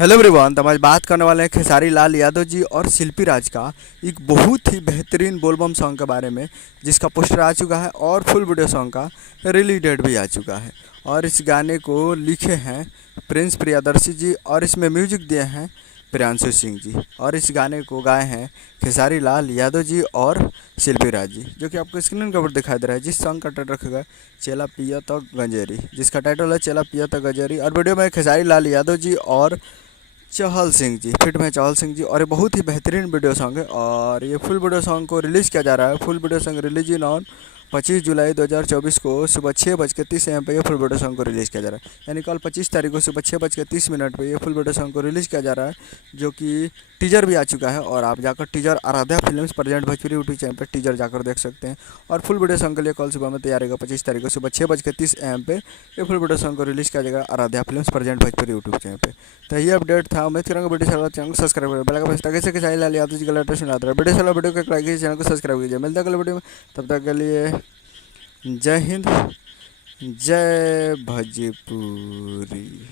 Hello everyone. तो आज बात करने वाले हैं खेसारी लाल यादव जी और शिल्पी राज का एक बहुत ही बेहतरीन बोलबम सॉन्ग के बारे में, जिसका पोस्टर आ चुका है और फुल वीडियो सॉन्ग का रिलीज डेट भी आ चुका है। और इस गाने को लिखे हैं प्रिंस प्रियदर्शी जी और इसमें म्यूजिक दिए हैं प्रियांशु सिंह जी। और इस गाने को गाए हैं खेसारी लाल यादव जी और शिल्पी राज जी, जो कि आपको स्क्रीन के ऊपर दिखाई दे रहा है। जिस सॉन्ग का टाइटल रखा गया चेला पिया तो गंजेरी, जिसका टाइटल है चेला पिया तो गंजेरी। और वीडियो में खेसारी लाल यादव जी और चहल सिंह जी, फिट में चहल सिंह जी। और ये बहुत ही बेहतरीन वीडियो सॉन्ग है और ये फुल वीडियो सॉन्ग को रिलीज़ किया जा रहा है। Full video song release in on 25 जुलाई 2024 को सुबह 6:30 AM पर यह फुल वीडियो सॉन्ग को रिलीज़ किया जा रहा है। यानी कल 25 तारीख को सुबह 6:30 पर यह फुल वीडियो सॉन्ग को रिलीज़ किया जा रहा है, जो कि टीजर भी आ चुका है। और आप जाकर teaser Aaradhya films present Bhojpuri YouTube channel पर टीजर जाकर देख सकते हैं। और फुल वीडियो सॉन्ग के लिए कल सुबह में तैयार रहेगा 25 तारीख को सुबह 6:30 AM पे ये फुल वीडियो सॉन्ग को रिलीज़ किया जाएगा Aaradhya films present Bhojpuri YouTube channel पे। तो ये अपडेट था। उम्मीद करूँगा वीडियो चला चैनल को सब्सक्राइब करें, बेल का बटन कैसे कि लाल यादव जी का लेटेस्ट आता है। वीडियो चला वीडियो को लाइक कीजिए, चैनल को सब्सक्राइब कीजिए। मिलता है अगले वीडियो में, तब तक के लिए जय हिंद, जय भोजपुरी।